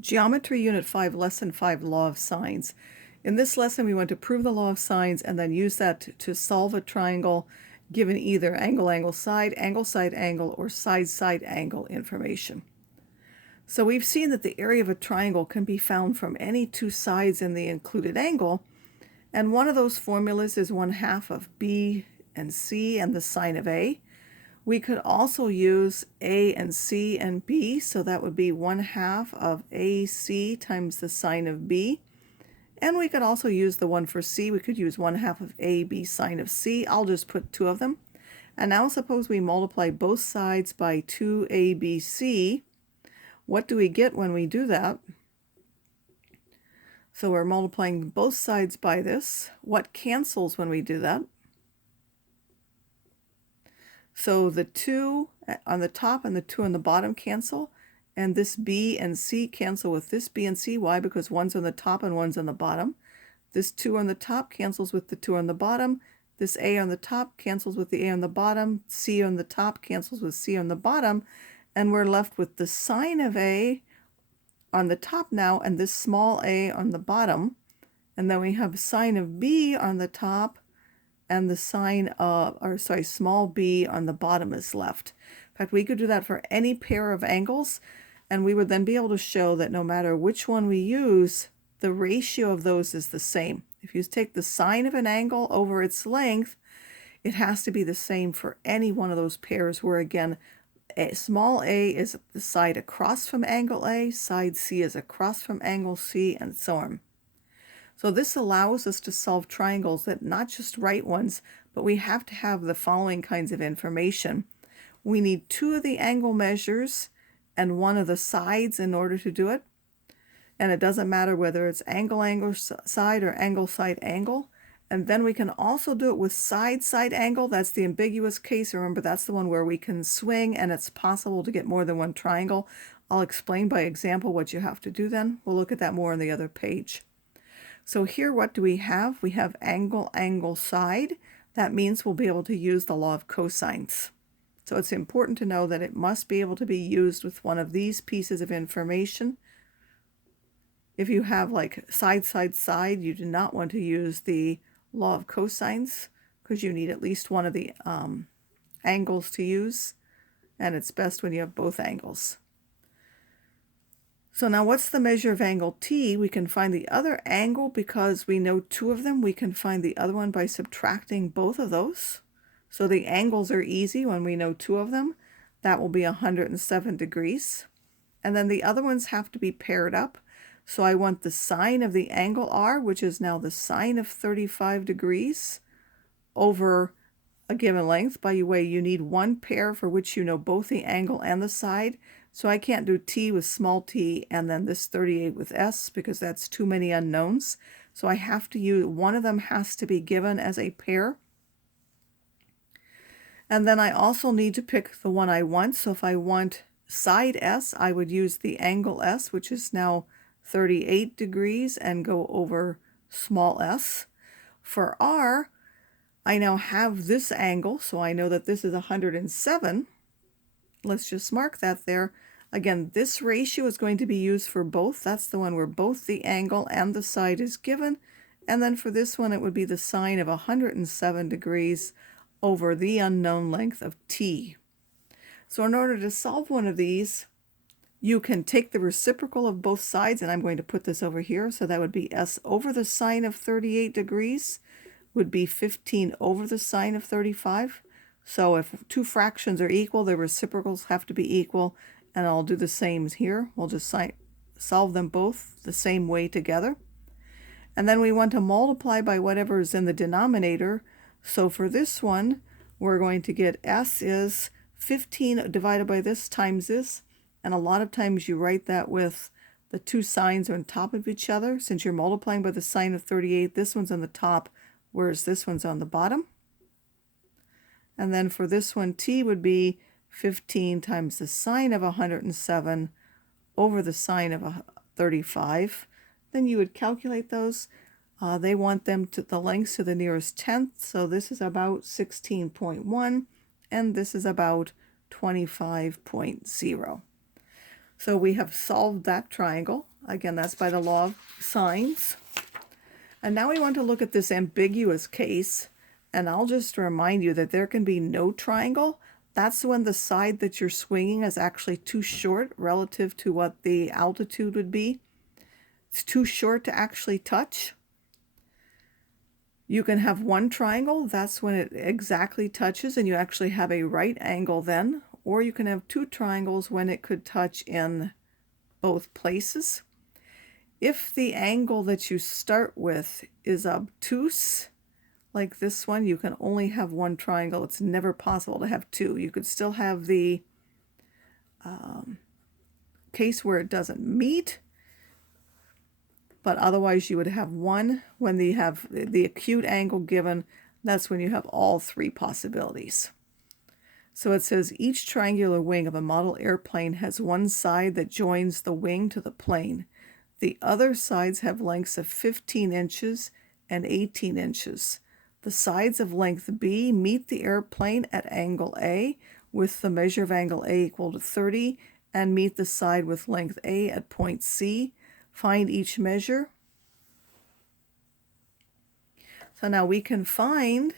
Geometry Unit 5, Lesson 5, Law of Sines. In this lesson, we want to prove the law of sines and then use that to solve a triangle given either angle, side, angle, or side angle information. So we've seen that the area of a triangle can be found from any two sides in the included angle, and one of those formulas is 1/2 of b and c and the sine of a. We could also use a and c and b, so that would be 1/2 of ac times the sine of b. And we could also use the one for c. We could use 1/2 of ab sine of c. I'll just put two of them. And now suppose we multiply both sides by 2abc. What do we get when we do that? So we're multiplying both sides by this. What cancels when we do that? So the 2 on the top and the 2 on the bottom cancel, and this b and c cancel with this b and c. Why? Because one's on the top and one's on the bottom. This 2 on the top cancels with the 2 on the bottom. This a on the top cancels with the a on the bottom. C on the top cancels with c on the bottom. And we're left with the sine of a on the top now and this small a on the bottom. And then we have sine of b on the top and the sine of, small b on the bottom is left. In fact, we could do that for any pair of angles, and we would then be able to show that no matter which one we use, the ratio of those is the same. If you take the sine of an angle over its length, it has to be the same for any one of those pairs where, again, small a is the side across from angle A, side C is across from angle C, and so on. So this allows us to solve triangles that not just right ones, but we have to have the following kinds of information. We need 2 of the angle measures and 1 of the sides in order to do it. And it doesn't matter whether it's angle side or angle side angle. And then we can also do it with side angle. That's the ambiguous case. Remember, that's the one where we can swing and it's possible to get more than one triangle. I'll explain by example what you have to do then. We'll look at that more on the other page. So here, what do we have? We have angle, side. That means we'll be able to use the law of cosines. So it's important to know that it must be able to be used with one of these pieces of information. If you have like side, you do not want to use the law of cosines because you need at least one of the angles to use, and it's best when you have both angles. So now what's the measure of angle T? We can find the other angle because we know 2 of them. We can find the other one by subtracting both of those. So the angles are easy when we know 2 of them. That will be 107 degrees. And then the other ones have to be paired up. So I want the sine of the angle R, which is now the sine of 35 degrees over a given length. By the way, you need one pair for which you know both the angle and the side. So I can't do t with small t and then this 38 with s because that's too many unknowns. So I have to use, one of them has to be given as a pair. And then I also need to pick the one I want. So if I want side s, I would use the angle s, which is now 38 degrees, and go over small s. For r, I now have this angle, so I know that this is 107. Let's just mark that there. Again, this ratio is going to be used for both. That's the one where both the angle and the side is given. And then for this one, it would be the sine of 107 degrees over the unknown length of t. So in order to solve one of these, you can take the reciprocal of both sides, and I'm going to put this over here. So that would be s over the sine of 38 degrees would be 15 over the sine of 35. So if 2 fractions are equal, the reciprocals have to be equal, and I'll do the same here. We'll just solve them both the same way together. And then we want to multiply by whatever is in the denominator. So for this one, we're going to get s is 15 divided by this times this, and a lot of times you write that with the 2 signs on top of each other. Since you're multiplying by the sine of 38, this one's on the top, whereas this one's on the bottom. And then for this one, t would be 15 times the sine of 107 over the sine of 35. Then you would calculate those. They want them to the lengths to the nearest tenth. So this is about 16.1, and this is about 25.0. So we have solved that triangle. Again, that's by the law of sines. And now we want to look at this ambiguous case. And I'll just remind you that there can be no triangle. That's when the side that you're swinging is actually too short relative to what the altitude would be. It's too short to actually touch. You can have one triangle. That's when it exactly touches and you actually have a right angle then. Or you can have two triangles when it could touch in both places. If the angle that you start with is obtuse, like this one, you can only have one triangle. It's never possible to have two. You could still have the case where it doesn't meet, but otherwise you would have one. When you have the acute angle given, that's when you have all three possibilities. So it says each triangular wing of a model airplane has one side that joins the wing to the plane. The other sides have lengths of 15 inches and 18 inches. The sides of length B meet the airplane at angle A with the measure of angle A equal to 30 and meet the side with length A at point C. Find each measure. So now we can find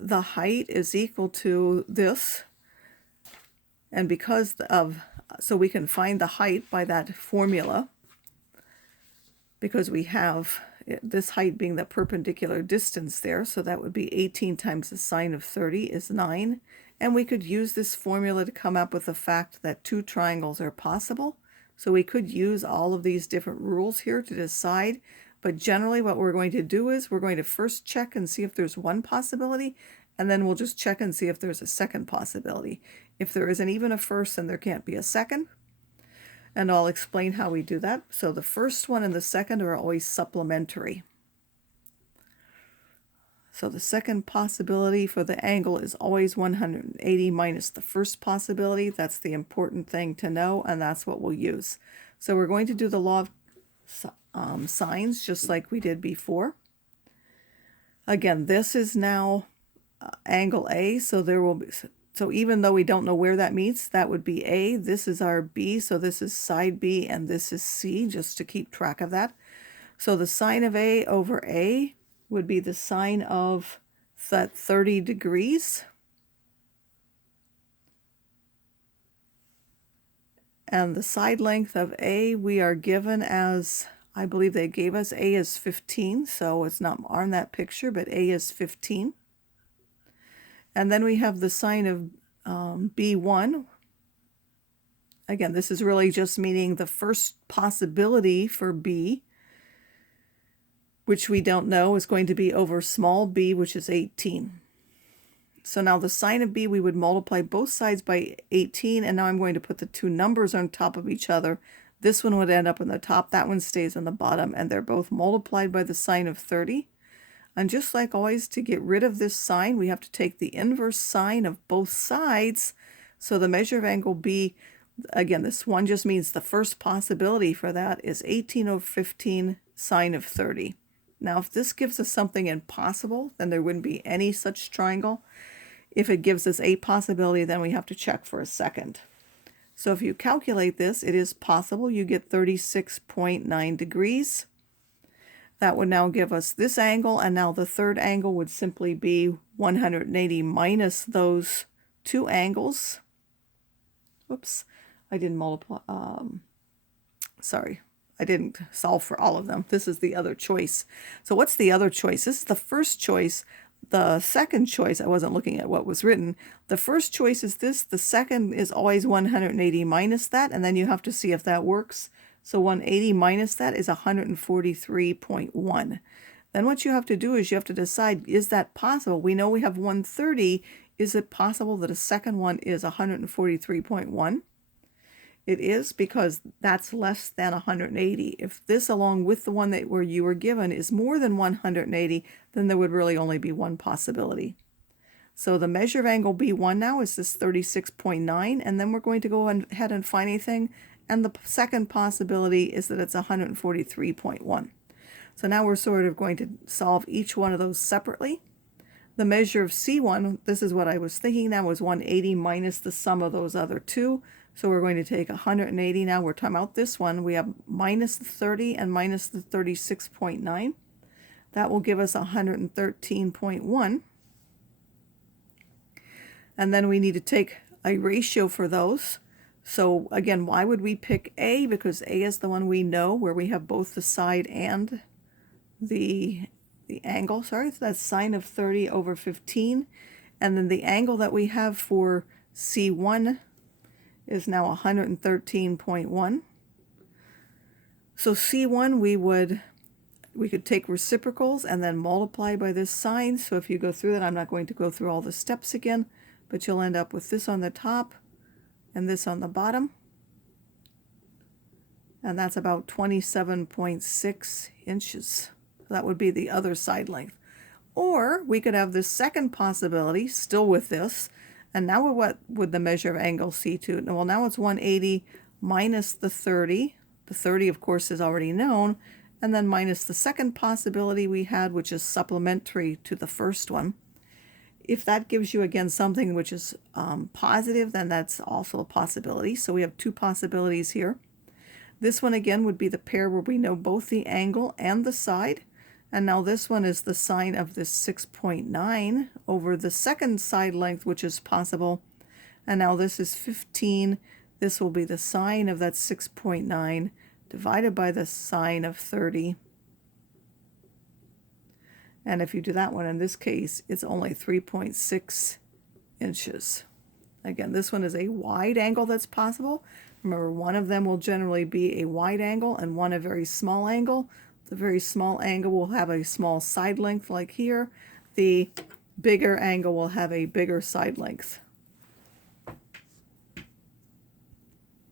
the height is equal to this, and so we can find the height by that formula, because we have this height being the perpendicular distance there, so that would be 18 times the sine of 30 is 9, and we could use this formula to come up with the fact that two triangles are possible. So we could use all of these different rules here to decide. But generally what we're going to do is we're going to first check and see if there's one possibility, and then we'll just check and see if there's a second possibility. If there isn't even a first, then there can't be a second. And I'll explain how we do that. So the first one and the second are always supplementary. So the second possibility for the angle is always 180 minus the first possibility. That's the important thing to know, and that's what we'll use. So we're going to do the law of sines just like we did before. Again, this is now angle A, so there will be, so even though we don't know where that meets, that would be A. This is our B, so this is side B, and this is C, just to keep track of that. So the sine of A over A would be the sine of that 30 degrees. And the side length of A we are given as, I believe they gave us A is 15, so it's not on that picture, but A is 15. And then we have the sine of B1. Again, this is really just meaning the first possibility for B, which we don't know, is going to be over small b, which is 18. So now the sine of b, we would multiply both sides by 18, and now I'm going to put the two numbers on top of each other. This one would end up in the top, that one stays on the bottom, and they're both multiplied by the sine of 30. And just like always, to get rid of this sine, we have to take the inverse sine of both sides. So the measure of angle b, again, this one just means the first possibility for that is 18 over 15 sine of 30. Now, if this gives us something impossible, then there wouldn't be any such triangle. If it gives us a possibility, then we have to check for a second. So if you calculate this, it is possible. You get 36.9 degrees. That would now give us this angle, and now the third angle would simply be 180 minus those two angles. Whoops, I didn't multiply. Sorry. I didn't solve for all of them. This is the other choice. So what's the other choice? This is the first choice. The second choice, I wasn't looking at what was written. The first choice is this. The second is always 180 minus that, and then you have to see if that works. So 180 minus that is 143.1. Then what you have to do is you have to decide, is that possible? We know we have 130. Is it possible that a second one is 143.1? It is, because that's less than 180. If this, along with the one that where you were given, is more than 180, then there would really only be one possibility. So the measure of angle B1 now is this 36.9, and then we're going to go ahead and find anything, and the second possibility is that it's 143.1. So now we're sort of going to solve each one of those separately. The measure of C1, this is what I was thinking now, was 180 minus the sum of those other two. So we're going to take 180 now. We're talking about this one. We have minus the 30 and minus the 36.9. That will give us 113.1. And then we need to take a ratio for those. So again, why would we pick A? Because A is the one we know, where we have both the side and the angle. Sorry, so that's sine of 30 over 15. And then the angle that we have for C1 is now 113.1. So C1 we could take reciprocals and then multiply by this sine. So if you go through that, I'm not going to go through all the steps again, but you'll end up with this on the top and this on the bottom. And that's about 27.6 inches. That would be the other side length. Or we could have this second possibility, still with this, and now what would the measure of angle C2? Well, now it's 180 minus the 30. The 30, of course, is already known, and then minus the second possibility we had, which is supplementary to the first one. If that gives you, again, something which is positive, then that's also a possibility. So we have two possibilities here. This one, again, would be the pair where we know both the angle and the side. And now this one is the sine of this 6.9 over the second side length, which is possible. And now this is 15. This will be the sine of that 6.9 divided by the sine of 30. And if you do that one, in this case, it's only 3.6 inches. Again, this one is a wide angle that's possible. Remember, one of them will generally be a wide angle and one a very small angle. The very small angle will have a small side length like here. The bigger angle will have a bigger side length.